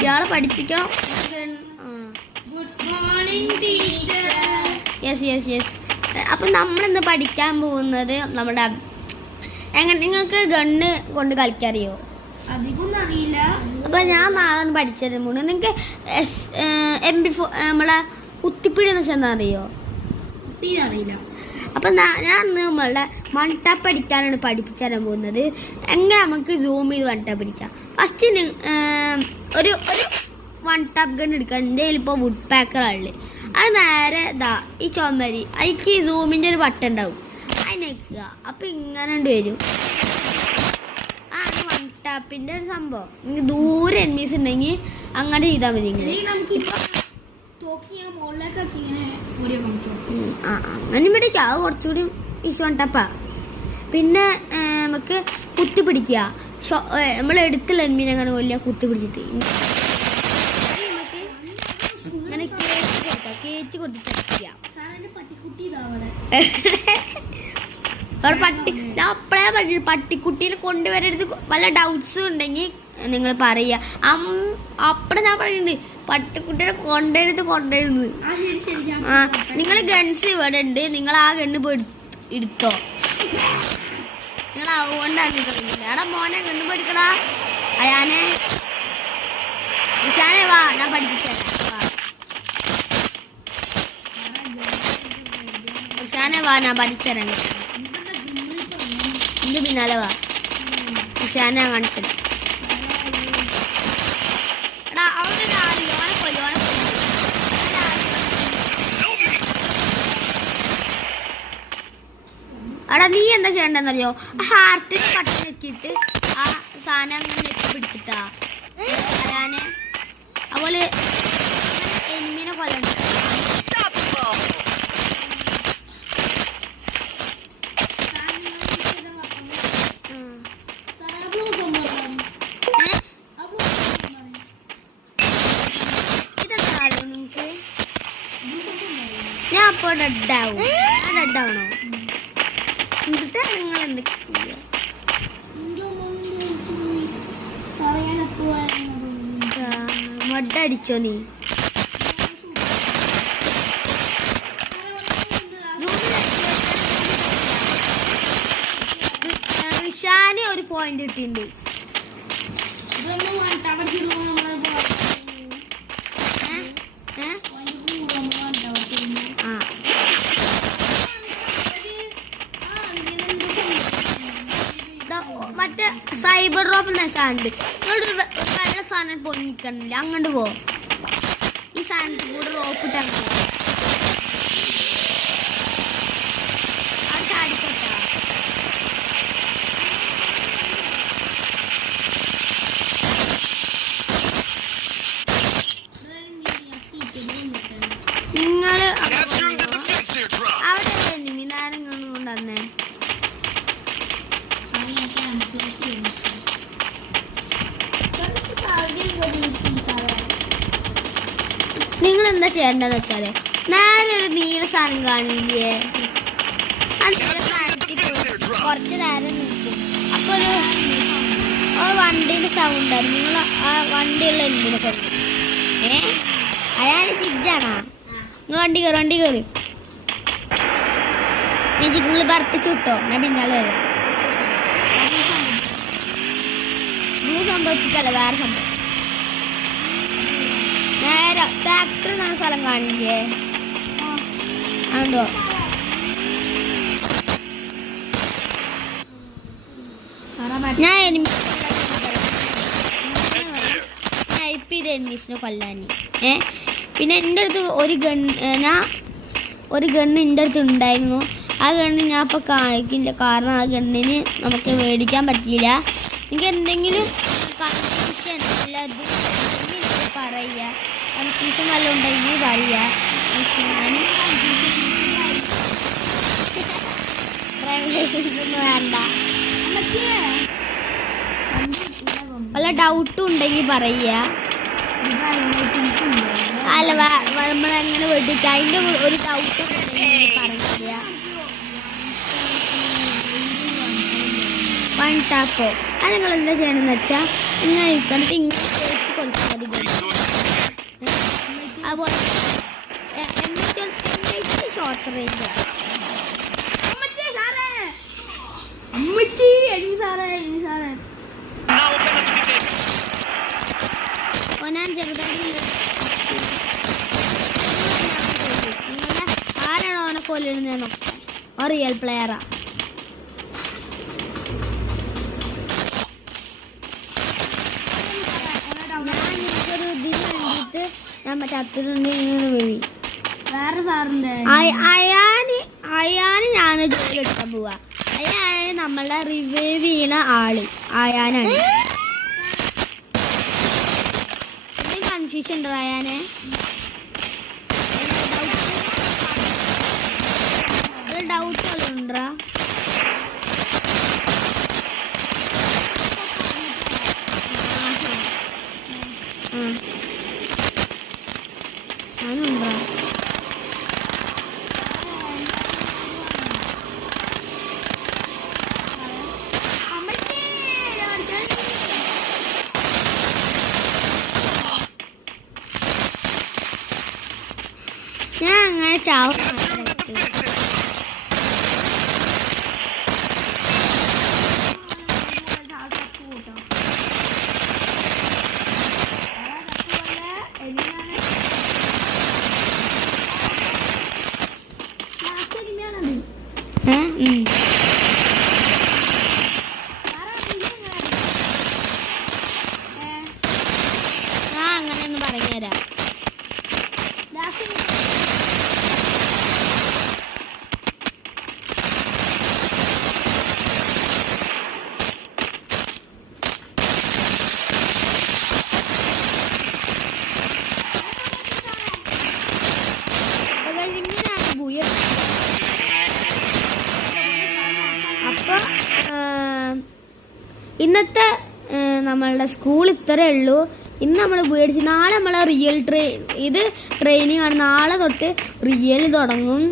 കുട്ടികളെ പഠിപ്പിക്കണം. Yes yes yes. അപ്പം നമ്മളിന്ന് പഠിക്കാൻ പോകുന്നത് നമ്മുടെ നിങ്ങൾക്ക് ഗണ്ണ് കൊണ്ട് കളിക്കാറിയോ? അധികം അറിയില്ല. അപ്പം ഞാൻ നാളെ പഠിച്ചത് മൂന്ന്. നിങ്ങൾക്ക് MP4 നമ്മളെ കുത്തിപ്പിടി എന്ന് വെച്ചാൽ എന്താ അറിയോ? അറിയില്ല. അപ്പം ഞാൻ നമ്മളുടെ വൺ ടാപ്പ് അടിക്കാനാണ് പഠിപ്പിച്ചു തരാൻ പോകുന്നത്. എങ്ങനെ നമുക്ക് സൂം ചെയ്ത് വൺ ടാപ്പ് അടിക്കാം. ഫസ്റ്റ് ഒരു വൺ ടാപ്പ് ഗൺ എടുക്കാം. എൻ്റെ കയ്യിലിപ്പോൾ വുഡ് പാക്കറാണുള്ളത്. അത് നേരെ ഇതാ ഈ ചുമരി അതിക്ക് സൂമിൻ്റെ ഒരു ബട്ടൺ ഉണ്ടാവും, അതിനേക്കുക. അപ്പം ഇങ്ങനെ വരും. ആണ് വൺ ടാപ്പിൻ്റെ ഒരു സംഭവം. നിങ്ങൾക്ക് ദൂരെ എനിമീസ് ഉണ്ടെങ്കിൽ അങ്ങനെ ചെയ്താൽ മതി. അങ്ങനെ പിടിക്കുക. അത് കുറച്ചുകൂടി ഈസ് വൺ ടാപ്പാ. പിന്നെ നമുക്ക് കുത്തി പിടിക്കുക. നമ്മൾ എടുത്തുള്ള എനിമീനെ അങ്ങനെ കൊല്ലുക കുത്തി പിടിച്ചിട്ട്. ഇങ്ങനെ കേറ്റി കൊടുത്തിട്ട് ഞാൻ അപ്പഴേ പറഞ്ഞു പട്ടിക്കുട്ടീനെ കൊണ്ടുവരരുത്. വല്ല ഡൗട്ട്സും ഉണ്ടെങ്കിൽ നിങ്ങൾ പറയുക. അപ്പഴേ ഞാൻ പറയുന്നുണ്ട് പട്ടിക്കുട്ടീനെ കൊണ്ടുവരുത്. ആ നിങ്ങൾ ഗൺസ് ഇവിടെ ഉണ്ട്, നിങ്ങൾ ആ ഗണ്ണ് പോയി എടുത്തോ. നിങ്ങൾ അതുകൊണ്ടാണ് പറയുന്നത്. എടാ മോനെ ഗണ്ണ് പഠിക്കടാ. അയാനെ വിശാനെ വാ, ഞാൻ പഠിപ്പിച്ചേ. വിശാനെ വാ, ഞാൻ പഠിച്ചുതരാം. എന്റെ പിന്നാലെ വാ, വിശാനെ കാണിച്ചത്. എടാ അവിടെ ഓനെ കൊല്ലു. എടാ നീ എന്താ ചെയ്യണ്ടെന്നറിയോ? ഹാർട്ടിന് കട്ട് നെക്കിയിട്ട് ആ സാധനം അങ്ങനെ നെക്കി പിടിച്ചിട്ടാ ഞാന് അതുപോലെ എനിമിനെ കൊല്ലണ്ട. നിങ്ങക്ക് ഞാൻ അപ്പോൾ ഡെഡാവും. ഞാൻ ഡെഡാവണോ? എന്നിട്ട് നിങ്ങൾ എന്തൊക്കെ ചെയ്യുക? മൊഡടിച്ചോ നീ? വിഷാന് ഒരു പോയിന്റ് കിട്ടിയിട്ടുണ്ട്. മറ്റേ സൈബർ റോപ്പ് എന്ന സാധനം നിങ്ങളൊരു നല്ല സാധനം പൊങ്ങിക്കണില്ല, അങ്ങോട്ട് പോ. ഈ സാധനത്തിൽ കൂടെ റോപ്പ് ഇട്ടാണ് അത് ചാടിക്കോട്ടാ. നിങ്ങൾ അവിടെ ഞാനിങ്ങനെ കൊണ്ടുവന്നേ. നിങ്ങൾ എന്താ ചെയ്യേണ്ടതെന്ന് വെച്ചാല് നേരെ ഒരു നീല സാധനം കാണില്ലേ, കുറച്ച് നേരം നിൽക്കും. അപ്പൊ ഒരു വണ്ടിയുടെ സൗണ്ട് ആണ്. നിങ്ങൾ ആ വണ്ടിയുള്ള എന്തിനെ പറ്റി അയാൾ തിരിച്ചാണോ? നിങ്ങൾ വണ്ടി കയറി നിങ്ങൾ പറപ്പിച്ചു വിട്ടോ. ഞാൻ പിന്നാലെ വരാം. സംഭവിച്ചിട്ടല്ല, വേറെ സംഭവം. നേരെ ഫാക്ടറി എന്ന സ്ഥലം കാണില്ലേ, അതുണ്ടോ? ഞാൻ എനിമീസിനെ കൊല്ലാനി. പിന്നെ എൻ്റെ അടുത്ത് ഒരു ഗണ്ണ് എൻ്റെ അടുത്ത് ഉണ്ടായിരുന്നു. ആ ഗണ്ണ് ഞാൻ ഇപ്പോൾ കാണിക്കില്ല, കാരണം ആ ഗണ്ണിന് നമുക്ക് മേടിക്കാൻ പറ്റിയില്ല. എനിക്ക് എന്തെങ്കിലും കൺഫ്യൂഷൻ എല്ലാതും പറയുക, കൺഫ്യൂഷൻ വല്ലതും ഉണ്ടെങ്കിൽ പറയുക. വേണ്ട, വല്ല ഡൗട്ടും ഉണ്ടെങ്കിൽ പറയുക. അല്ല നമ്മളെങ്ങനെ വെട്ടിട്ട് അതിൻ്റെ ഒരു ഡൗട്ട് പറഞ്ഞില്ല. വൺ ടാപ്പോ അത് നിങ്ങൾ എന്താ ചെയ്യണമെന്ന് വെച്ചാൽ ഇങ്ങനെ ഇരിക്കണിട്ട് ഇങ്ങനെ കൊടുത്താൽ മതി. അതുപോലെ ഷോർട്ട് റേഞ്ച്. അമ്മച്ചി എഴുതി സാറേ ഞാൻ ചെറുതായിട്ട് നിങ്ങളെ ആരാണോ അവനെ കൊല്ലുന്നത് നോക്കാം. ഓ റിയൽ പ്ലെയറാ. ഞാനൊരു ഇതിന് വേണ്ടിയിട്ട് ഞാൻ മറ്റേ അത്തിനുണ്ട് ഇങ്ങനെ വഴി വേറെ സാറിന്റെ അയാന് ഞാൻ ജോലി എടുക്കാൻ പോവാ. അയാന് നമ്മളെ റിവൈവ് ചെയ്യണ ആള് അയാനാണ്. കൺഫ്യൂഷൻ ഉണ്ടോ അയാനെ? ഡൗട്ട് ഉണ്ടോ? ഞാനുണ്ടോ? ഞാൻ അങ്ങനെ ചാവും. ഞാൻ അങ്ങനെ ഒന്ന് പറഞ്ഞുതരാം. അപ്പൊ ഇന്നത്തെ നമ്മളുടെ സ്കൂൾ ഇത്രേ ഉള്ളൂ. ഇന്ന് നമ്മൾ പേടിച്ച് നാളെ നമ്മളെ റിയൽ ഇത് ട്രെയിനിങ് ആണ്. നാളെ തൊട്ട് റിയൽ തുടങ്ങും.